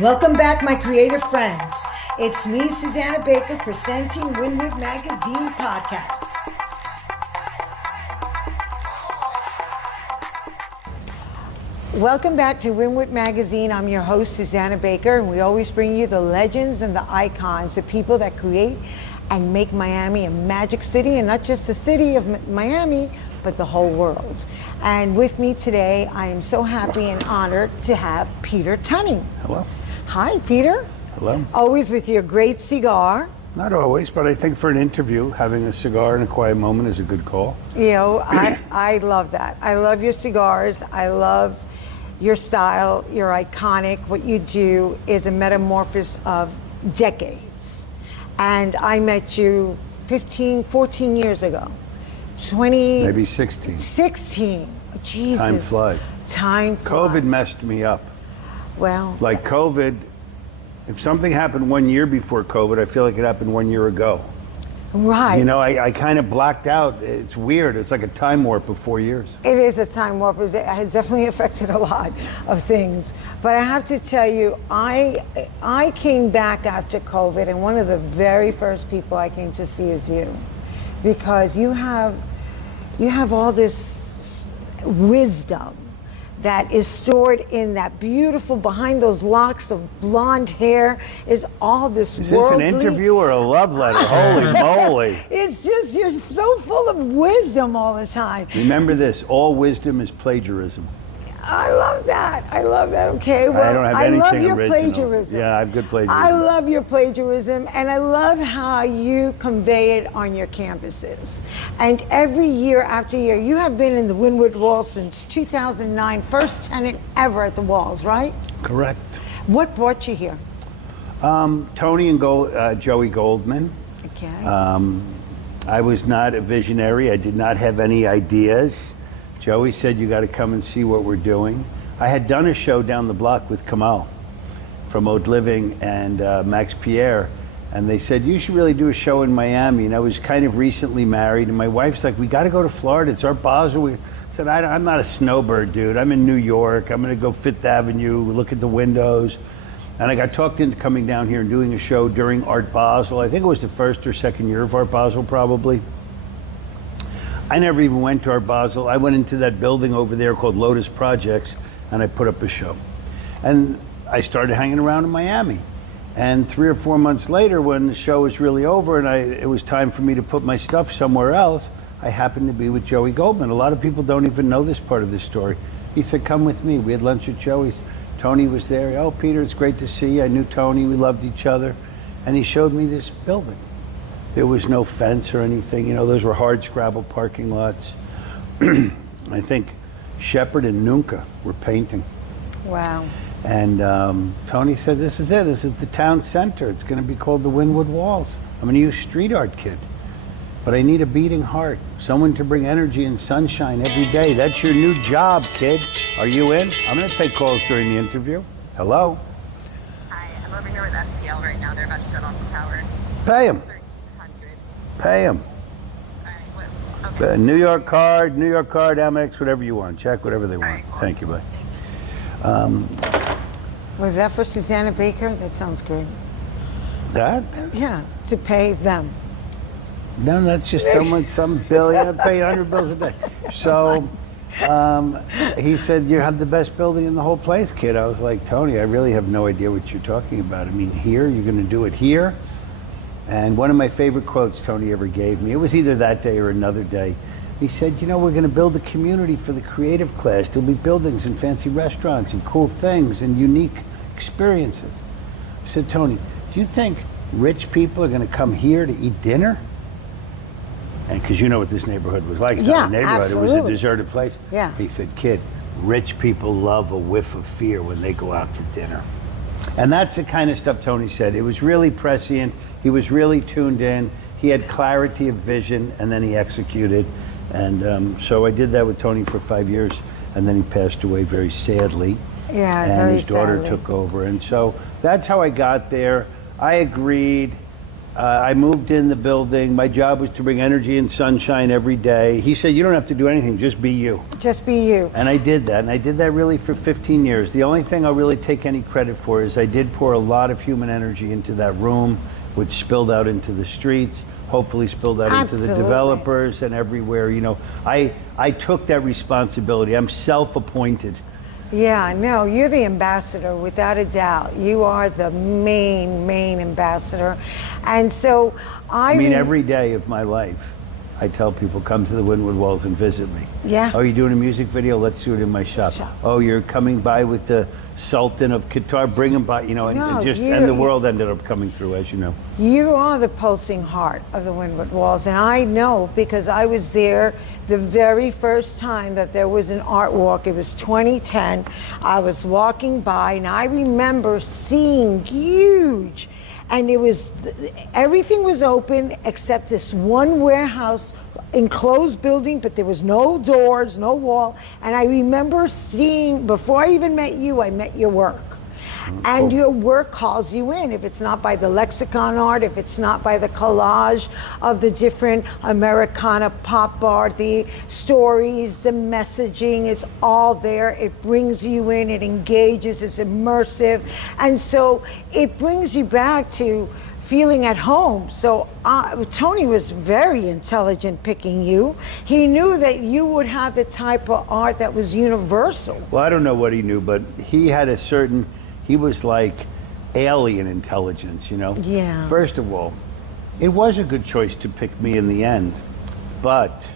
Welcome back, my creative friends. It's me, Susanna Baker, presenting Wynwood Magazine Podcast. Welcome back to Wynwood Magazine. I'm your host, Susanna Baker, and we always bring you the legends and the icons, the people that create and make Miami a magic city, and not just the city of Miami, but the whole world. And with me today, I am so happy and honored to have Peter Tunney. Hello. Hi, Peter. Hello. Always with your great cigar. Not always, but I think for an interview, having a cigar in a quiet moment is a good call. You know, I love that. I love your cigars. I love your style. You're iconic. What you do is a metamorphosis of decades. And I met you 14 years ago. 20. Maybe 16. 16. Jesus. Time flies. Time flies. COVID messed me up. Well. Like COVID, if something happened 1 year before COVID, I feel like it happened 1 year ago. Right. You know, I kind of blacked out. It's weird. It's like a time warp of 4 years. It is a time warp. It has definitely affected a lot of things. But I have to tell you, I came back after COVID, and one of the very first people I came to see is you. Because you have all this wisdom that is stored in that beautiful, behind those locks of blonde hair, is all this Is worldly. this an interview or a love letter? Holy moly. It's just, you're so full of wisdom all the time. Remember this, all wisdom is plagiarism. I love that. I love that. Okay, well, I don't have anything love your original. plagiarism. Yeah, I have good plagiarism. I love your plagiarism, and I love how you convey it on your campuses. And every year after year, you have been in the Wynwood Walls since 2009, first tenant ever at the Walls, right? Correct. What brought you here? Tony and Joey Goldman. Okay. I was not a visionary. I did not have any ideas. Joey said, you got to come and see what we're doing. I had done a show down the block with Kamal from Old Living and Max Pierre, and they said, you should really do a show in Miami. And I was kind of recently married, and my wife's like, we got to go to Florida. It's Art Basel. I said, I'm not a snowbird, dude. I'm in New York. I'm going to go Fifth Avenue, look at the windows. And I got talked into coming down here and doing a show during Art Basel. I think it was the first or second year of Art Basel, probably. I never even went to Art Basel. I went into that building over there called Lotus Projects, and I put up a show. And I started hanging around in Miami. And 3 or 4 months later, when the show was really over and it was time for me to put my stuff somewhere else, I happened to be with Joey Goldman. A lot of people don't even know this part of the story. He said, come with me. We had lunch at Joey's. Tony was there. Oh, Peter, it's great to see you. I knew Tony. We loved each other. And he showed me this building. There was no fence or anything. You know, those were hard scrabble parking lots. I think Shepard and Nunca were painting. Wow. And Tony said, this is it. This is the town center. It's going to be called the Wynwood Walls. I'm going to use street art, kid. But I need a beating heart. Someone to bring energy and sunshine every day. That's your new job, kid. Are you in? I'm going to take calls during the interview. Hello? Hi, I'm over here with SPL right now. They're about to shut off the power. Pay him. 1,300. Pay him. All right, okay. New York card, Amex, whatever you want. Check whatever they want. right, cool. Thank you, bye. Was that for Susanna Baker? That sounds great. That? Yeah, to pay them. No, that's just some bill. I pay 100 bills a day. So he said, you have the best building in the whole place, kid. I was like, Tony, I really have no idea what you're talking about. I mean, here, you're going to do it here? And one of my favorite quotes Tony ever gave me, it was either that day or another day, he said, you know, we're going to build a community for the creative class. There'll be buildings and fancy restaurants and cool things and unique experiences. I said, Tony, do you think rich people are going to come here to eat dinner? And because you know what this neighborhood was like. It's not a neighborhood, absolutely. It was a deserted place. Yeah. He said, kid, rich people love a whiff of fear when they go out to dinner. And that's the kind of stuff Tony said. It was really prescient. He was really tuned in. He had clarity of vision, and then he executed. And so I did that with Tony for 5 years, and then he passed away very sadly. Yeah, and very his daughter sadly. took over. And so that's how I got there. I agreed. I moved in the building. My job was to bring energy and sunshine every day. He said, you don't have to do anything, just be you. Just be you. And I did that, and I did that really for 15 years. The only thing I'll really take any credit for is I did pour a lot of human energy into that room, which spilled out into the streets, hopefully spilled out into the developers and everywhere. You know, I took that responsibility. I'm self-appointed. Yeah, no, you're the ambassador, without a doubt. You are the main ambassador. And so I mean, every day of my life, I tell people, come to the Wynwood Walls and visit me. Yeah. Oh, you're doing a music video? Let's do it in my shop. Oh, you're coming by with the Sultan of Qatar? Bring him by, you know, and the world ended up coming through, as you know. You are the pulsing heart of the Wynwood Walls, and I know because I was there the very first time that there was an art walk. It was 2010. I was walking by, and I remember seeing huge, and it was, everything was open except this one warehouse enclosed building, but there was no doors, no wall. And I remember seeing, before I even met you, I met your work. And your work calls you in. If it's not by the lexicon art, if it's not by the collage of the different Americana pop art, the stories, the messaging, it's all there. It brings you in, it engages, it's immersive. And so it brings you back to feeling at home. So Tony was very intelligent picking you. He knew that you would have the type of art that was universal. Well, I don't know what he knew, but he had a certain, he was like alien intelligence, you know? Yeah. First of all, it was a good choice to pick me in the end, but,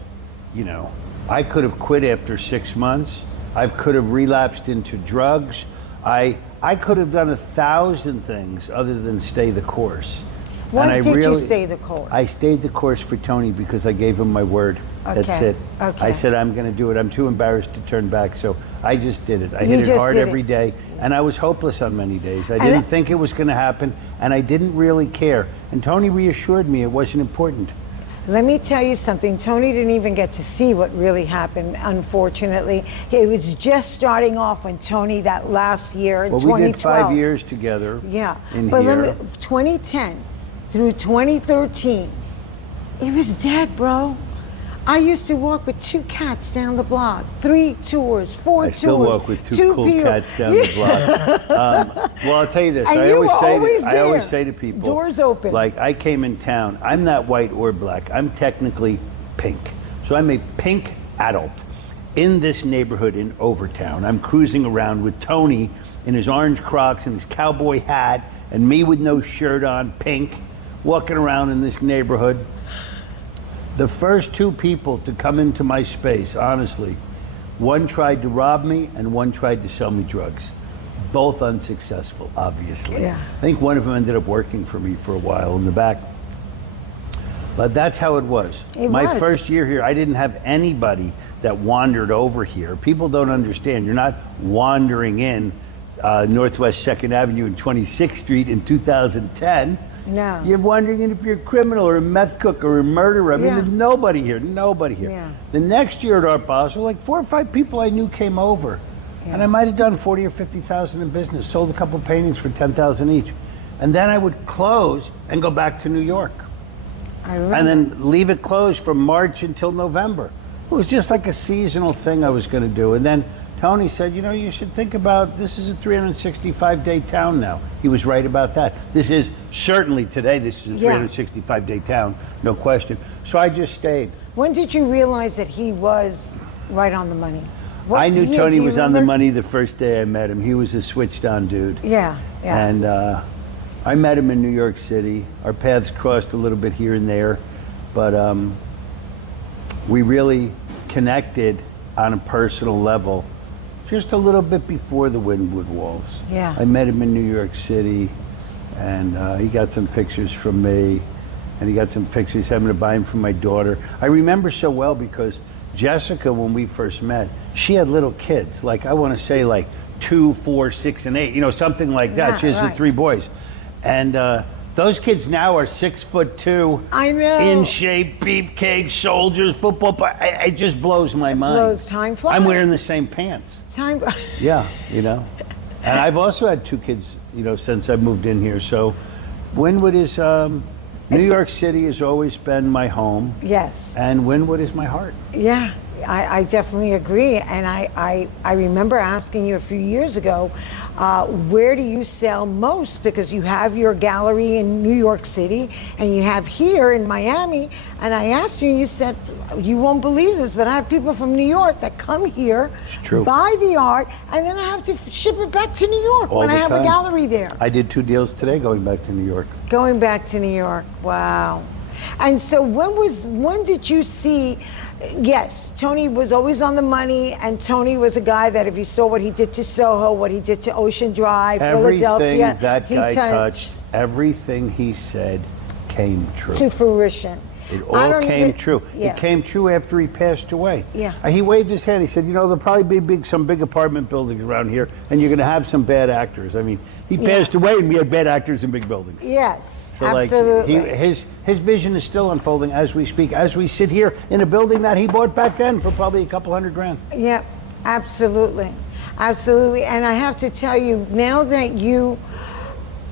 you know, I could have quit after 6 months. I could have relapsed into drugs. I could have done 1,000 things other than stay the course. Why did you stay the course? I stayed the course for Tony because I gave him my word. Okay. That's it. Okay. I said, I'm going to do it. I'm too embarrassed to turn back. So I just did it. I hit it hard every day. And I was hopeless on many days. I didn't think it was going to happen. And I didn't really care. And Tony reassured me it wasn't important. Let me tell you something. Tony didn't even get to see what really happened, unfortunately. It was just starting off when Tony, that last year in 2012. We did 5 years together. Yeah. But let me, 2010 through 2013, it was dead, bro. I used to walk with 2 cats down the block, 3 tours, 4 tours. I still walk with 2 cool cats down the block. Well, I'll tell you this. And I always say to people, doors open. Like, I came in town. I'm not white or black. I'm technically pink. So I'm a pink adult in this neighborhood in Overtown. I'm cruising around with Tony in his orange Crocs and his cowboy hat, and me with no shirt on, pink, walking around in this neighborhood. The first 2 people to come into my space, honestly, one tried to rob me and one tried to sell me drugs. Both unsuccessful, obviously. Yeah. I think one of them ended up working for me for a while in the back. But that's how it was. My first year here, I didn't have anybody that wandered over here. People don't understand. You're not wandering in Northwest 2nd Avenue and 26th Street in 2010. No. You're wondering if you're a criminal or a meth cook or a murderer. I mean, there's nobody here. Yeah. The next year at Art Basel, like 4 or 5 people I knew came over. Yeah. And I might have done 40 or 50,000 in business, sold a couple paintings for 10,000 each. And then I would close and go back to New York. And then leave it closed from March until November. It was just like a seasonal thing I was going to do. And then Tony said, you know, you should think about, this is a 365-day town now. He was right about that. This is, certainly today, this is a 365-day town, no question. So I just stayed. When did you realize that he was right on the money? I knew Tony was on the money the first day I met him. He was a switched-on dude. Yeah. And I met him in New York City. Our paths crossed a little bit here and there, but we really connected on a personal level just a little bit before the Wynwood Walls. Yeah. I met him in New York City, and he got some pictures from me, and he got some pictures having to buy him for my daughter. I remember so well because Jessica, when we first met, she had little kids, like I want to say like 2, 4, 6, and 8, you know, something like that. She has 3 boys. And those kids now are 6'2". I know. In shape, beefcake, soldiers, football. It just blows my mind. Time flies. I'm wearing the same pants. Time. Yeah, you know. And I've also had 2 kids, you know, since I moved in here. So Wynwood is, New York City has always been my home. Yes. And Wynwood is my heart. Yeah, I definitely agree. And I remember asking you a few years ago, where do you sell most? Because you have your gallery in New York City and you have here in Miami. And I asked you and you said, you won't believe this, but I have people from New York that come here, buy the art, and then I have to ship it back to New York when I have a gallery there. I did 2 deals today going back to New York. Going back to New York, wow. And so when did you see, yes, Tony was always on the money, and Tony was a guy that if you saw what he did to Soho, what he did to Ocean Drive, Philadelphia. Everything that guy touched, everything he said came true. To fruition. It all came true. Yeah. It came true after he passed away. Yeah. He waved his hand. He said, you know, there'll probably be some big apartment buildings around here, and you're going to have some bad actors. I mean, he passed away, and we had bad actors in big buildings. Yes, So absolutely. his vision is still unfolding as we speak, as we sit here in a building that he bought back then for probably a couple $100,000. Yeah, absolutely. Absolutely. And I have to tell you, now that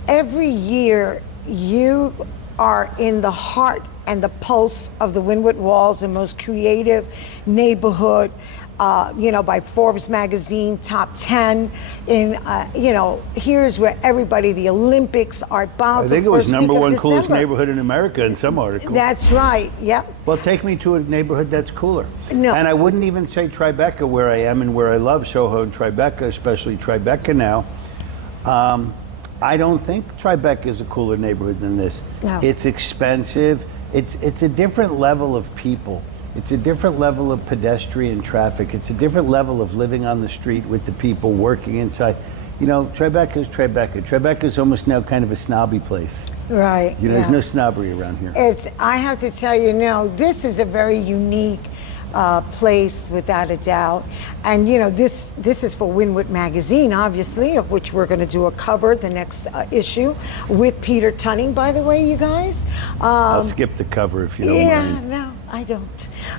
every year, you are in the heart and the pulse of the Wynwood Walls, the most creative neighborhood, by Forbes Magazine, top 10 in, here's where everybody, the Olympics, Art Basel. I think it was #1 coolest December. neighborhood in America in some article. That's right, yep. Well, take me to a neighborhood that's cooler. No. And I wouldn't even say Tribeca, where I am and where I love Soho and Tribeca, especially Tribeca now. I don't think Tribeca is a cooler neighborhood than this. No. It's expensive. It's a different level of people. It's a different level of pedestrian traffic. It's a different level of living on the street with the people working inside. You know, Tribeca is Tribeca. Tribeca is almost now kind of a snobby place. Right. There's no snobbery around here. I have to tell you, this is a very unique place without a doubt. And this is for Wynwood Magazine, obviously, of which we're going to do a cover, the next issue, with Peter Tunney, by the way, you guys. I'll skip the cover if you don't mind. No, I don't.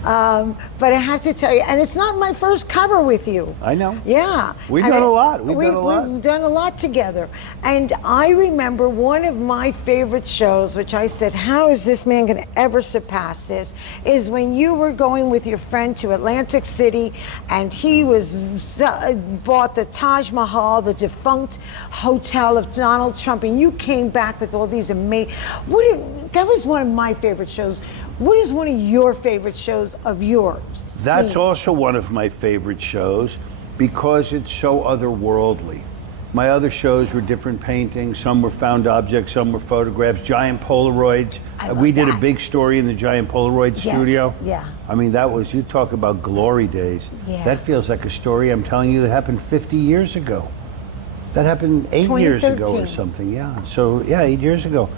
But I have to tell you, and it's not my first cover with you. I know. Yeah. We've done a lot. We've done a lot together. And I remember one of my favorite shows, which I said, how is this man going to ever surpass this, is when you were going with your friend to Atlantic City, and he bought the Taj Mahal, the defunct hotel of Donald Trump, and you came back with all these amazing... That was one of my favorite shows. What is one of your favorite shows of yours? That's also one of my favorite shows because it's so otherworldly. My other shows were different paintings. Some were found objects, some were photographs, giant Polaroids. We did a big story in the giant Polaroid studio. Yeah. I mean, you talk about glory days. Yeah. That feels like a story I'm telling you that happened 50 years ago. That happened 8 years ago or something, yeah. So, 8 years ago.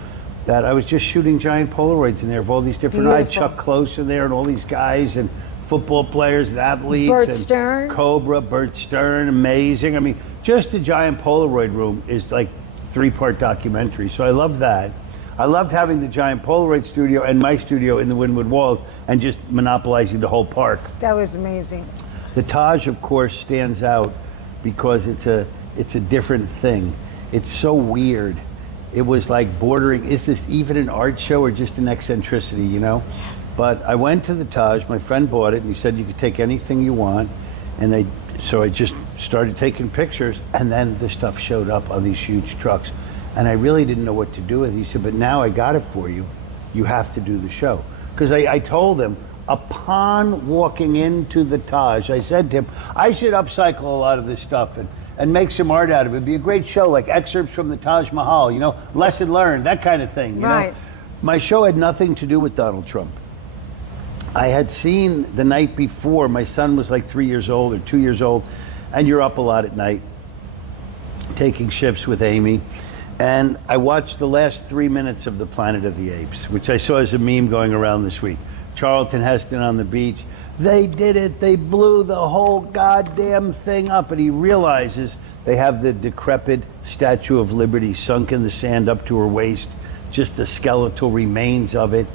That I was just shooting giant Polaroids in there of all these different... I had Chuck Close in there and all these guys and football players and athletes. Bert Stern. Cobra, Bert Stern, amazing. I mean, just the giant Polaroid room is like 3-part documentary. So I love that. I loved having the giant Polaroid studio and my studio in the Wynwood Walls and just monopolizing the whole park. That was amazing. The Taj, of course, stands out because it's a different thing. It's so weird. It was like bordering, is this even an art show or just an eccentricity, But I went to the Taj, my friend bought it, and he said you could take anything you want. And so I just started taking pictures, and then the stuff showed up on these huge trucks. And I really didn't know what to do with it. He said, but now I got it for you. You have to do the show. Because I told him, upon walking into the Taj, I said to him, I should upcycle a lot of this stuff and make some art out of it. It'd be a great show, like excerpts from the Taj Mahal, lesson learned, that kind of thing. Right. My show had nothing to do with Donald Trump. I had seen the night before, my son was like 3 years old or 2 years old, and you're up a lot at night, taking shifts with Amy. And I watched the last 3 minutes of the Planet of the Apes, which I saw as a meme going around this week. Charlton Heston on the beach. They did it. They blew the whole goddamn thing up. And he realizes they have the decrepit Statue of Liberty sunk in the sand up to her waist, just the skeletal remains of it.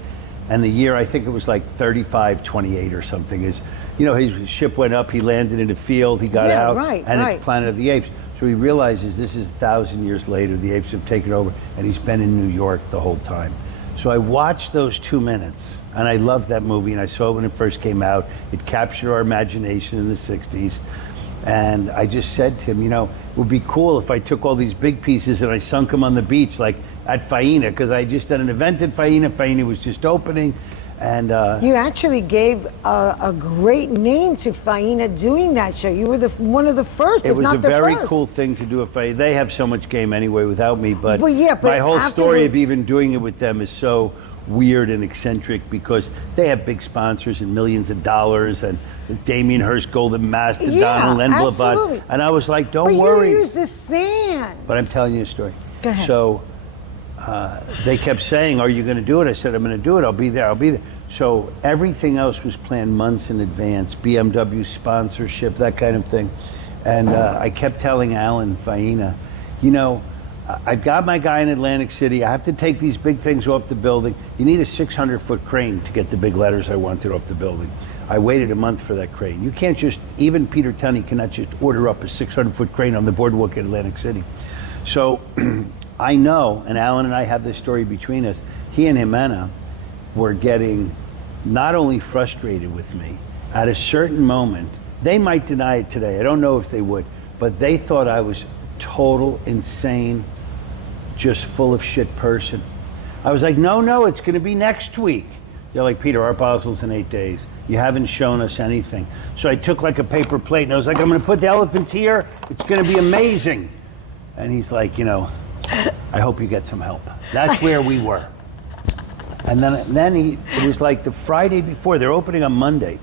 And the year, I think it was like 3528 or something, is, his ship went up, he landed in a field, he got out, it's Planet of the Apes. So he realizes this is 1,000 years later, the apes have taken over, and he's been in New York the whole time. So I watched those 2 minutes, and I loved that movie, and I saw it when it first came out. It captured our imagination in the 60s. And I just said to him, you know, it would be cool if I took all these big pieces and I sunk them on the beach, like at Faena, because I just did an event at Faena. Faena was just opening. And you actually gave a great name to Faena doing that show. You were one of the first, if not the first. It was a very cool thing to do at Faena. They have so much game anyway without me, but my whole story of even doing it with them is so weird and eccentric because they have big sponsors and millions of dollars and Damien Hirst, Golden Mastodon, absolutely. And I was like, don't worry. You use the sand. But I'm telling you a story. Go ahead. So they kept saying, are you going to do it? I said, I'm going to do it. I'll be there. I'll be there. So everything else was planned months in advance, BMW sponsorship, that kind of thing. And I kept telling Alan Faena, you know, I've got my guy in Atlantic City. I have to take these big things off the building. You need a 600-foot crane to get the big letters I wanted off the building. I waited a month for that crane. You can't just, even Peter Tunney cannot just order up a 600-foot crane on the boardwalk in Atlantic City. So I know, and Alan and I have this story between us, he and Jimena were getting not only frustrated with me, at a certain moment, they might deny it today, I don't know if they would, but they thought I was total, insane, just full of shit person. I was like, no, it's gonna be next week. They're like, Peter, Art Basel's in 8 days. You haven't shown us anything. So I took like a paper plate and I was like, I'm gonna put the elephants here. It's gonna be amazing. And he's like, you know, I hope you get some help. That's where we were. And then it was like the Friday before, they're opening on Monday.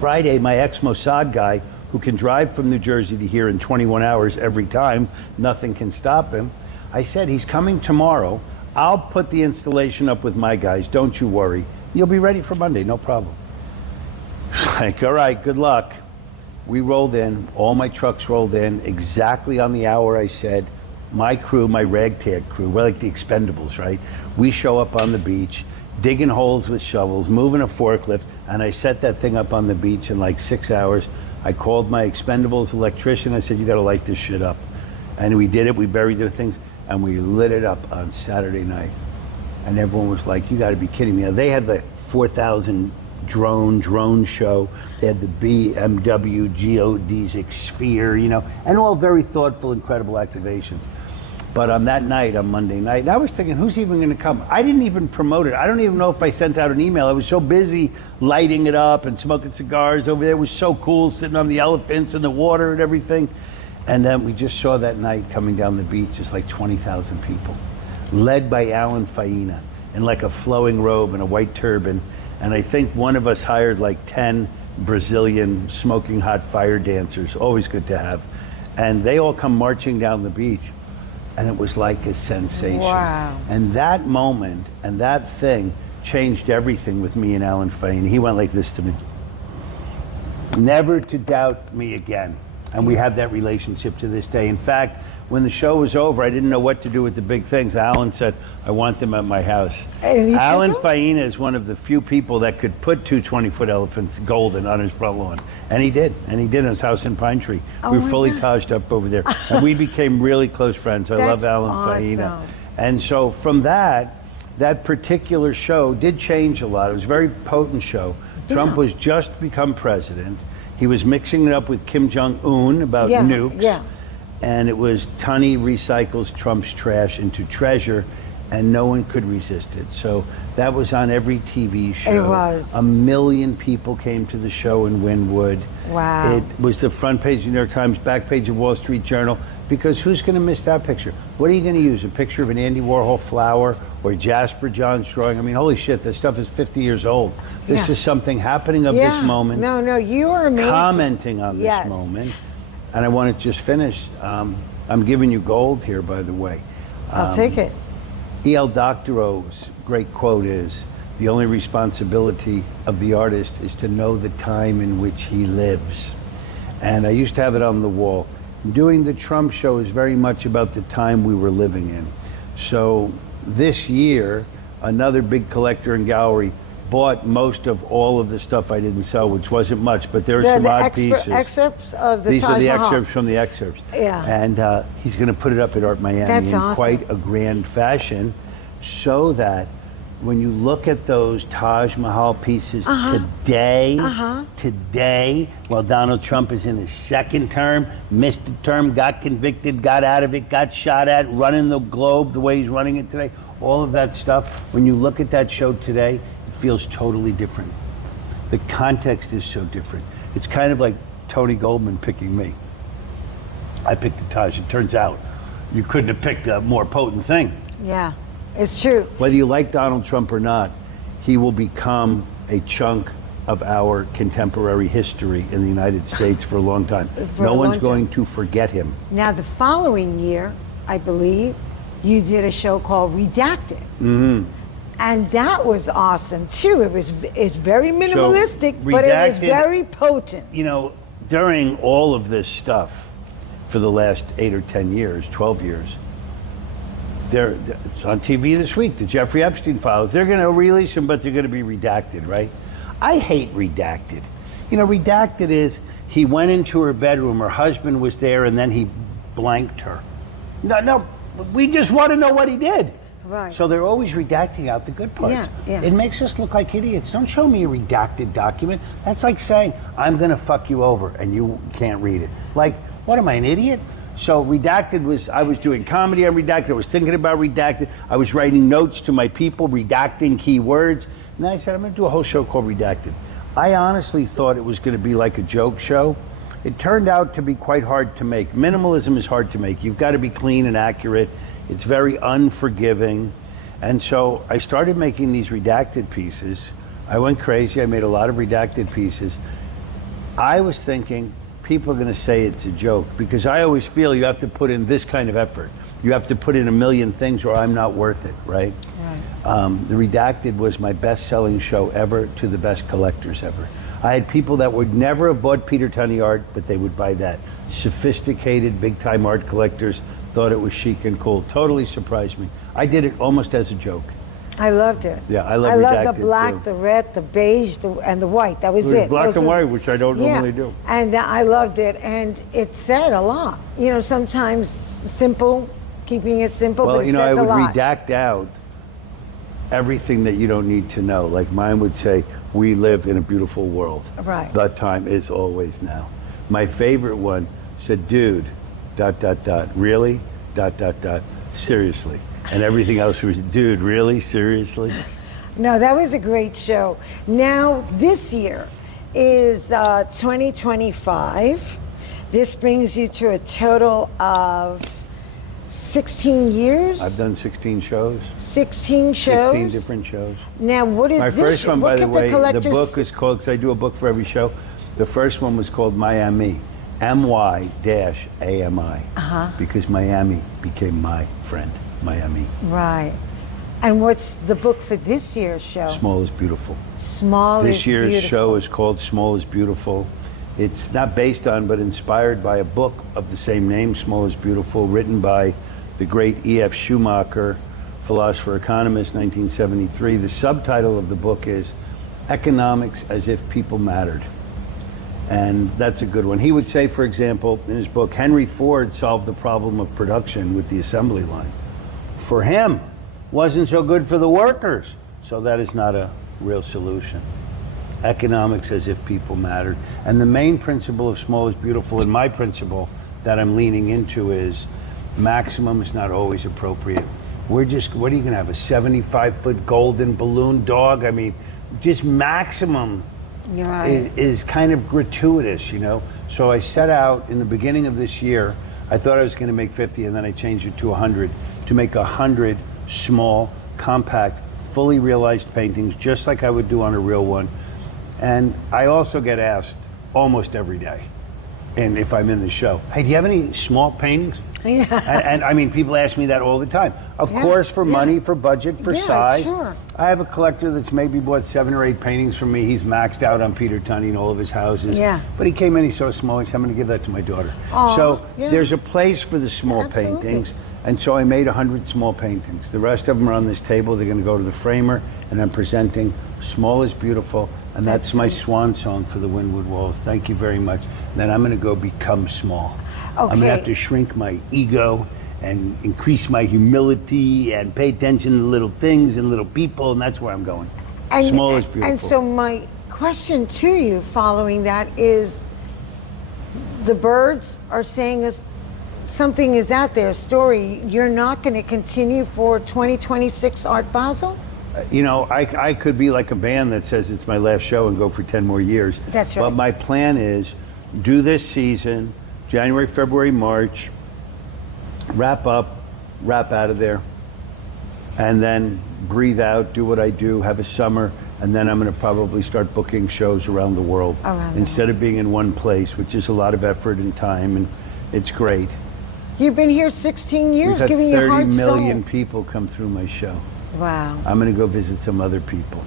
Friday, my ex-Mossad guy, who can drive from New Jersey to here in 21 hours every time, nothing can stop him. I said, he's coming tomorrow. I'll put the installation up with my guys, don't you worry. You'll be ready for Monday, no problem. Like, all right, good luck. We rolled in, all my trucks rolled in, exactly on the hour I said. My crew, my ragtag crew, we're like the Expendables, right? We show up on the beach, digging holes with shovels, moving a forklift, and I set that thing up on the beach in like 6 hours. I called my Expendables electrician, I said, you gotta light this shit up. And we did it, we buried the things, and we lit it up on Saturday night. And everyone was like, you gotta be kidding me. They had the 4,000 drone show. They had the BMW geodesic sphere, you know, and all very thoughtful, incredible activations. But on that night, on Monday night, I was thinking, who's even gonna come? I didn't even promote it. I don't even know if I sent out an email. I was so busy lighting it up and smoking cigars over there. It was so cool, sitting on the elephants and the water and everything. And then we just saw that night coming down the beach, just like 20,000 people, led by Alan Faena in like a flowing robe and a white turban. And I think one of us hired like 10 Brazilian smoking hot fire dancers, always good to have. And they all come marching down the beach. And it was like a sensation. Wow. And that moment and that thing changed everything with me and Alan Faena. He went like this to me. Never to doubt me again. And we have that relationship to this day. In fact, when the show was over, I didn't know what to do with the big things. Alan said, I want them at my house. Alan Faena is one of the few people that could put two 20-foot elephants golden on his front lawn. And he did. And he did in his house in Pine Tree. We were fully tajed up over there. And we became really close friends. I love Alan Faena. And so from that particular show did change a lot. It was a very potent show. Yeah. Trump was just become president. He was mixing it up with Kim Jong-un about nukes. Yeah. And it was Tunney recycles Trump's trash into treasure, and no one could resist it. So that was on every TV show. It was. 1 million people came to the show in Wynwood. Wow. It was the front page of the New York Times, back page of Wall Street Journal, because who's going to miss that picture? What are you going to use? A picture of an Andy Warhol flower or Jasper John's drawing? I mean, holy shit, this stuff is 50 years old. This is something happening of this moment. No, you are amazing. Commenting on this moment. And I want to just finish. I'm giving you gold here, by the way. I'll take it. E.L. Doctorow's great quote is, the only responsibility of the artist is to know the time in which he lives. And I used to have it on the wall. Doing the Trump show is very much about the time we were living in. So this year, another big collector and gallery bought most of all of the stuff I didn't sell, which wasn't much, but there were some odd pieces. Excerpts of the These Taj are the Mahal. excerpts from the excerpts. Yeah. And he's going to put it up at Art Miami That's in awesome. quite a grand fashion. so that when you look at those Taj Mahal pieces today, while Donald Trump is in his second term, missed the term, got convicted, got out of it, got shot at, running the globe the way he's running it today, all of that stuff, when you look at that show today, it feels totally different. The context is so different. It's kind of like Tony Goldman picking me. I picked the Taj. It turns out you couldn't have picked a more potent thing. Yeah, it's true. Whether you like Donald Trump or not, he will become a chunk of our contemporary history in the United States for a long time. No one's going to forget him. Now, the following year, I believe, you did a show called Redacted. Mm-hmm. And that was awesome, too. It's very minimalistic, so, but it was very potent. You know, during all of this stuff, for the last 8 or 10 years, 12 years, it's on TV this week, the Jeffrey Epstein files. They're going to release him, but they're going to be redacted, right? I hate redacted. You know, redacted is he went into her bedroom, her husband was there, and then he blanked her. No, we just want to know what he did. Right. So they're always redacting out the good parts. Yeah. It makes us look like idiots. Don't show me a redacted document. That's like saying, I'm going to fuck you over, and you can't read it. Like, what am I, an idiot? So redacted was, I was doing comedy on redacted, I was thinking about redacted, I was writing notes to my people, redacting key words, and then I said, I'm gonna do a whole show called Redacted. I honestly thought it was gonna be like a joke show. It turned out to be quite hard to make. Minimalism is hard to make. You've gotta be clean and accurate. It's very unforgiving. And so I started making these redacted pieces. I went crazy, I made a lot of redacted pieces. I was thinking, people are going to say it's a joke, because I always feel you have to put in this kind of effort. You have to put in a million things or I'm not worth it, right? The Redacted was my best-selling show ever to the best collectors ever. I had people that would never have bought Peter Tunney art, but they would buy that. Sophisticated, big-time art collectors thought it was chic and cool. Totally surprised me. I did it almost as a joke. I loved it. Yeah, I love the Redacted, black, too. the red, the beige, and the white. That was it. Black Those and were- white, which I don't normally do. And I loved it, and it said a lot. You know, sometimes simple, keeping it simple, Well, but it you know, says I would a lot. redact out everything that you don't need to know. Like mine would say, we live in a beautiful world. Right. The time is always now. My favorite one said, dude, ... really, ... seriously. And everything else was, dude, really, seriously? No, that was a great show. Now, this year is 2025. This brings you to a total of 16 years? I've done 16 shows. 16 shows? 16 different shows. Now, what is My this? first one, by the way, the collector's- book is called, because I do a book for every show, the first one was called Miami, MY-AMI, because Miami became my friend, Miami. Right. And what's the book for this year's show? Small is Beautiful. Small is This year's Beautiful. show is called Small is Beautiful. It's not based on, but inspired by a book of the same name, Small is Beautiful, written by the great E.F. Schumacher, philosopher, economist, 1973. The subtitle of the book is Economics as If People Mattered. And that's a good one. He would say, for example, in his book, Henry Ford solved the problem of production with the assembly line. For him, wasn't so good for the workers. So that is not a real solution. Economics as if people mattered. And the main principle of Small is Beautiful, and my principle that I'm leaning into, is maximum is not always appropriate. We're just, what are you gonna have, a 75-foot golden balloon dog? I mean, just maximum You're right. is kind of gratuitous, you know? So I set out in the beginning of this year, I thought I was gonna make 50, and then I changed it to 100, to make 100 small, compact, fully realized paintings, just like I would do on a real one. And I also get asked almost every day, and if I'm in the show, hey, do you have any small paintings? Yeah. And I mean, people ask me that all the time. Of course, for money, for budget, for size. Sure. I have a collector that's maybe bought 7 or 8 paintings from me. He's maxed out on Peter Tunney in all of his houses. Yeah. But he came in, he's so small, he said, I'm gonna give that to my daughter. Aw, So yeah. there's a place for the small Absolutely. paintings. And so I made 100 small paintings. The rest of them are on this table. They're gonna go to the framer, and I'm presenting Small is Beautiful. And that's my sweet. swan song for the Wynwood Walls. Thank you very much. Then I'm gonna go become small. I'm gonna Okay. have to shrink my ego and increase my humility and pay attention to little things and little people, and that's where I'm going. Small is beautiful. And so my question to you following that is, the birds are saying something is out there, a story. You're not going to continue for 2026 Art Basel? You know, I could be like a band that says it's my last show and go for 10 more years. That's right. But my plan is do this season, January, February, March, wrap up, wrap out of there, and then breathe out, do what I do, have a summer, and then I'm going to probably start booking shows around the world instead of being in one place, which is a lot of effort and time, and it's great. You've been here 16 years, We've giving had your heart 30 soul. million people come through my show. Wow. I'm going to go visit some other people.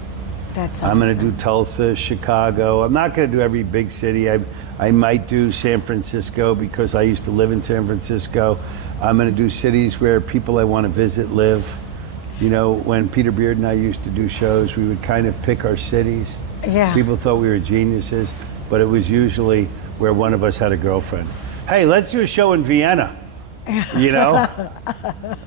That's awesome. I'm going to do Tulsa, Chicago. I'm not going to do every big city. I might do San Francisco because I used to live in San Francisco. I'm going to do cities where people I want to visit live. You know, when Peter Beard and I used to do shows, we would kind of pick our cities. Yeah. People thought we were geniuses, but it was usually where one of us had a girlfriend. Hey, let's do a show in Vienna. You know?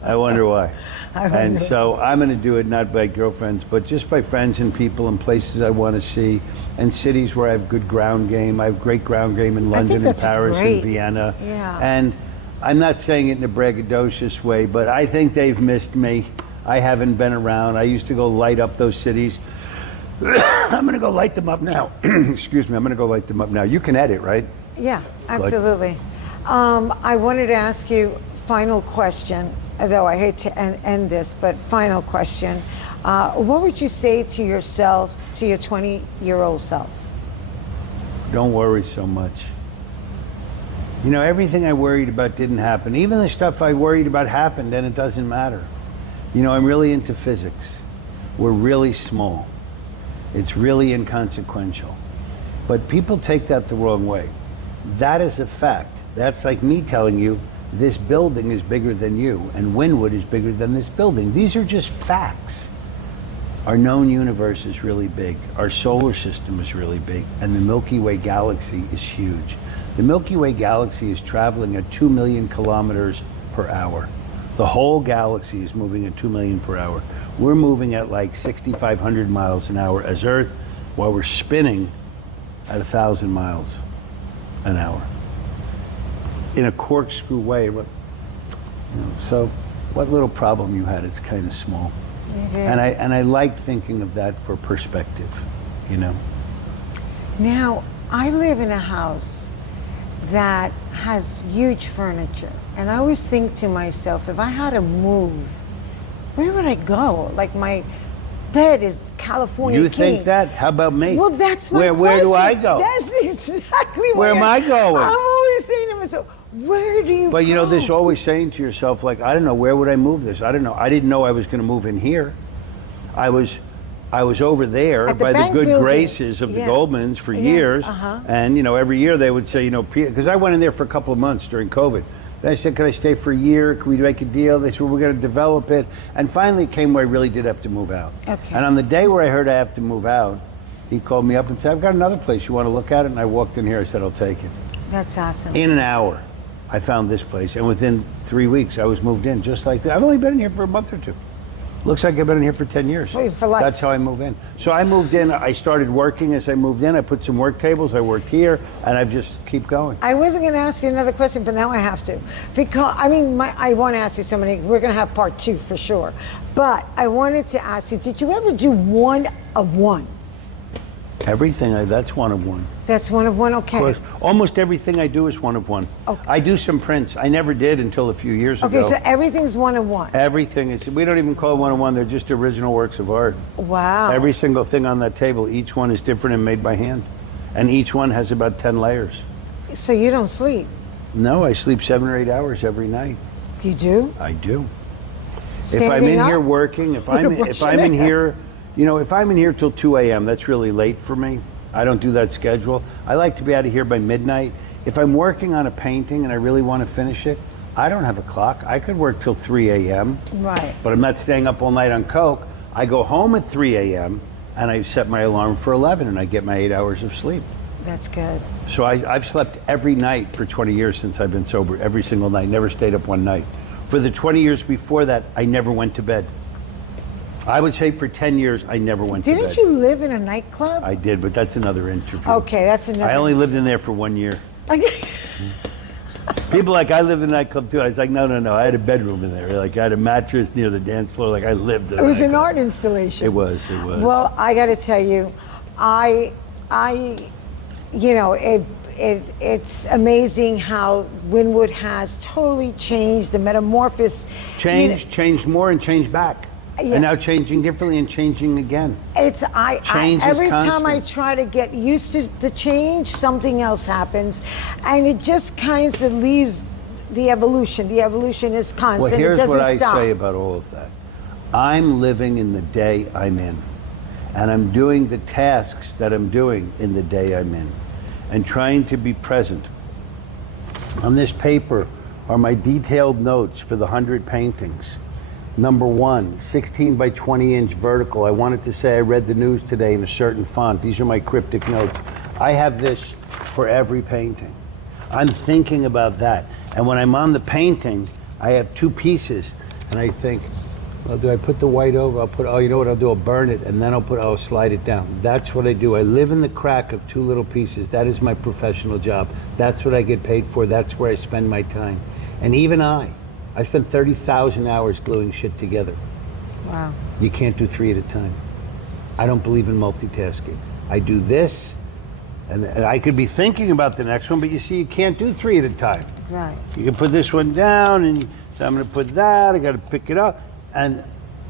I wonder why. And so I'm going to do it not by girlfriends, but just by friends and people and places I want to see, and cities where I have good ground game. I have great ground game in London and Paris and Vienna. Yeah. And I'm not saying it in a braggadocious way, but I think they've missed me. I haven't been around. I used to go light up those cities. I'm going to go light them up now. Excuse me. I'm going to go light them up now. You can edit, right? Yeah, absolutely. I wanted to ask you final question, though I hate to end this, but final question. What would you say to yourself, to your 20-year-old self? Don't worry so much. You know, everything I worried about didn't happen. Even the stuff I worried about happened, and it doesn't matter. You know, I'm really into physics. We're really small. It's really inconsequential. But people take that the wrong way. That is a fact. That's like me telling you, this building is bigger than you, and Wynwood is bigger than this building. These are just facts. Our known universe is really big. Our solar system is really big. And the Milky Way galaxy is huge. The Milky Way galaxy is traveling at 2 million kilometers per hour. The whole galaxy is moving at 2 million per hour. We're moving at like 6,500 miles an hour as Earth, while we're spinning at 1,000 miles an hour. In a corkscrew way. You know, so what little problem you had, it's kind of small. And I like thinking of that for perspective, you know. Now, I live in a house that has huge furniture. And I always think to myself, if I had to move, where would I go? Like, my bed is California You King. think that? How about me? Well, that's my question. Where do I go? That's exactly Where am I going? I'm always saying to myself, where do you go? But you know, there's always saying to yourself, like, I don't know, where would I move this? I don't know. I didn't know I was going to move in here. I was over there by the good graces of the Goldmans for years. And, you know, every year they would say, you know, because I went in there for a couple of months during COVID. Then I said, could I stay for a year? Can we make a deal? They said, well, we're going to develop it. And finally it came where I really did have to move out. Okay. And on the day where I heard I have to move out, he called me up and said, I've got another place. You want to look at it? And I walked in here. I said, I'll take it. That's awesome. In an hour, I found this place. And within 3 weeks, I was moved in just like that. I've only been in here for a month or two. Looks like I've been in here for 10 years. Wait, for life. That's how I move in. So I moved in, I started working as I moved in. I put some work tables, I worked here, and I've just keep going. I wasn't going to ask you another question, but now I have to. Because, I mean, I want to ask you so many, we're going to have part 2 for sure. But I wanted to ask you, did you ever do one of one? Everything, that's one of one. That's one of one, okay. Of course, almost everything I do is one of one. Okay. I do some prints. I never did until a few years ago. Okay, so everything's one of one. Everything is, we don't even call it one of one, they're just original works of art. Wow. Every single thing on that table, each one is different and made by hand. And each one has about 10 layers. So you don't sleep? No, I sleep 7 or 8 hours every night. You do? I do. Standing if I'm in up? here working, if I'm in here, you know, if I'm in here till 2 a.m., that's really late for me. I don't do that schedule. I like to be out of here by midnight. If I'm working on a painting and I really want to finish it, I don't have a clock. I could work till 3 a.m. Right. But I'm not staying up all night on coke. I go home at 3 a.m. and I set my alarm for 11 and I get my 8 hours of sleep. That's good. So I've slept every night for 20 years since I've been sober, every single night, never stayed up one night. For the 20 years before that, I never went to bed. I would say for 10 years, I never went to bed. Didn't you live in a nightclub? I did, but that's another interview. Okay, that's another. I only lived in there for 1 year. People like, I lived in a nightclub too. I was like, no. I had a bedroom in there. Like, I had a mattress near the dance floor. Like, I lived in It was an art installation. It was. Well, I got to tell you, it's amazing how Wynwood has totally changed, the metamorphosis. Changed more and changed back. Yeah. And now changing differently and changing again. Every time I try to get used to the change, something else happens, and it just kind of leaves the evolution. The evolution is constant. Well, here's it doesn't what I stop. say about all of that. I'm living in the day I'm in, and I'm doing the tasks that I'm doing in the day I'm in, and trying to be present. On this paper are my detailed notes for the 100 paintings. Number 1, 16 by 20 inch vertical. I wanted to say I read the news today in a certain font. These are my cryptic notes. I have this for every painting. I'm thinking about that. And when I'm on the painting, I have 2 pieces, and I think, well, do I put the white over? You know what I'll do? I'll burn it, and then I'll slide it down. That's what I do. I live in the crack of 2 little pieces. That is my professional job. That's what I get paid for. That's where I spend my time. And even I spent 30,000 hours gluing shit together. Wow. You can't do 3 at a time. I don't believe in multitasking. I do this, and I could be thinking about the next one, but you see, you can't do 3 at a time. Right. You can put this one down, and so I'm going to put that. I got to pick it up. And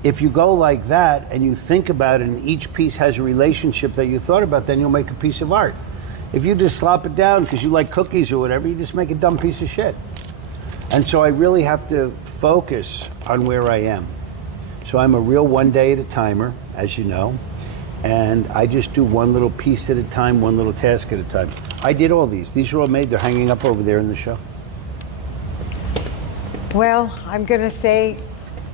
if you go like that and you think about it, and each piece has a relationship that you thought about, then you'll make a piece of art. If you just slop it down because you like cookies or whatever, you just make a dumb piece of shit. And so I really have to focus on where I am. So I'm a real one day at a timer, as you know, and I just do one little piece at a time, one little task at a time. I did all these. These are all made. They're hanging up over there in the show. Well, I'm going to say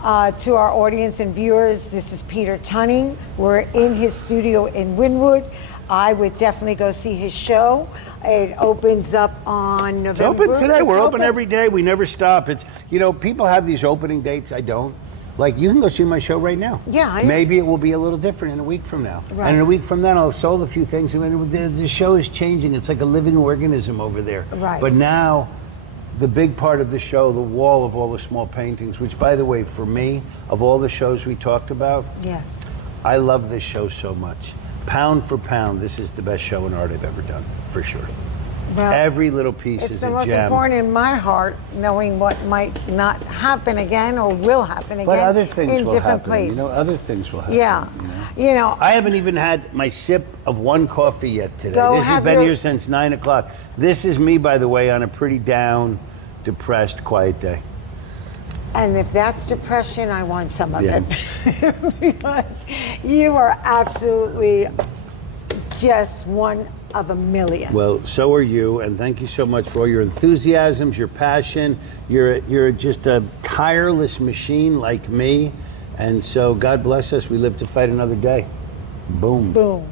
to our audience and viewers, this is Peter Tunney. We're in his studio in Wynwood. I would definitely go see his show. It opens up on November. It's open today. We're open every day. We never stop. It's, people have these opening dates. I don't. Like, you can go see my show right now. Yeah. Maybe it will be a little different in a week from now. Right. And in a week from then, I'll have sold a few things. I mean, the show is changing. It's like a living organism over there. Right. But now, the big part of the show, the wall of all the small paintings, which, by the way, for me, of all the shows we talked about, yes, I love this show so much. Pound for pound, this is the best show in art I've ever done, for sure. Well, every little piece is a gem. It's the most important in my heart, knowing what might not happen again or will happen again but other things in will different happen. places. Other things will happen. Yeah. I haven't even had my sip of one coffee yet today. This has been here since 9 o'clock. This is me, by the way, on a pretty down, depressed, quiet day. And if that's depression, I want some of it. Because you are absolutely just one of a million. Well, so are you, and thank you so much for all your enthusiasms, your passion. You're just a tireless machine like me, and so God bless us. We live to fight another day. Boom. Boom.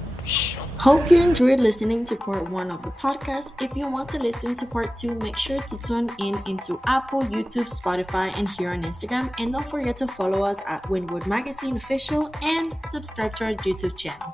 Hope you enjoyed listening to part 1 of the podcast. If you want to listen to part 2, make sure to tune into Apple, YouTube, Spotify, and here on Instagram. And don't forget to follow us at Wynwood Magazine Official and subscribe to our YouTube channel.